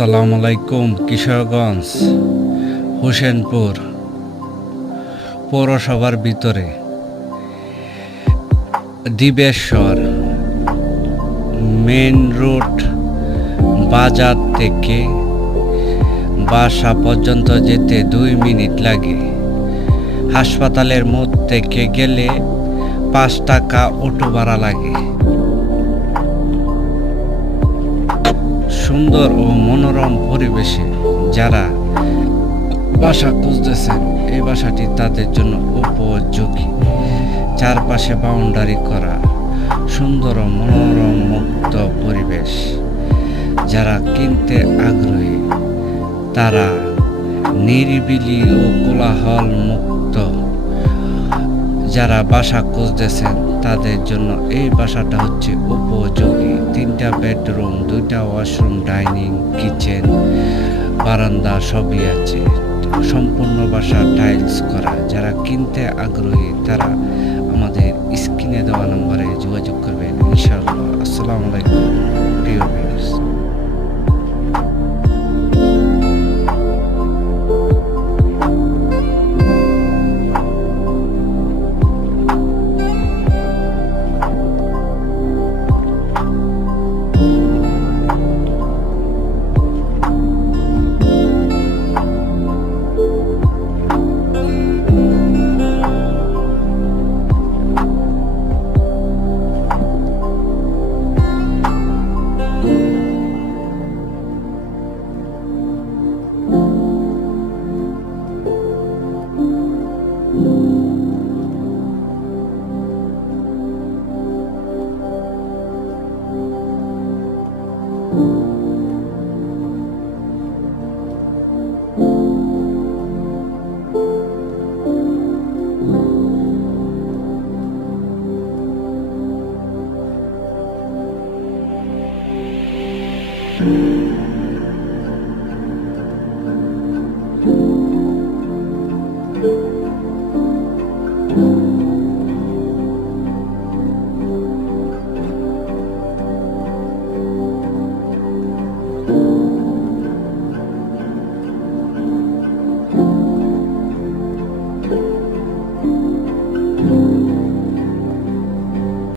আসসালামু আলাইকুম। কিশোরগঞ্জ হোসেনপুর পৌরসভার ভিতরে দিবেশ্বর মেন রোড বাজার থেকে বাসা পর্যন্ত যেতে 2 মিনিট লাগে। হাসপাতালের মোড় থেকে গেলে 5 টাকা অটো ভাড়া লাগে। সুন্দর ও মনোরম পরিবেশে যারা বাসা খুঁজতেছেন, এই বাসাটি তাদের জন্য উপযোগী। চারপাশে বাউন্ডারি করা সুন্দর ও মনোরম মুক্ত পরিবেশ। যারা কিনতে আগ্রহী তারা নিরিবিলি ও কোলাহল মুক্ত যারা বাসা খুঁজতেছেন তাদের জন্য এই বাসাটা হচ্ছে উপযোগী। 3টা বেডরুম, 2টা ওয়াশরুম, ডাইনিং, কিচেন, বারান্দা সবই আছে। সম্পূর্ণ বাসা টাইলস করা। যারা কিনতে আগ্রহী তারা আমাদের স্ক্রিনে দেওয়া নম্বরে যোগাযোগ করবেন ইনশাআল্লাহ। আসসালামু আলাইকুম প্রিয় ভিউয়ার্স।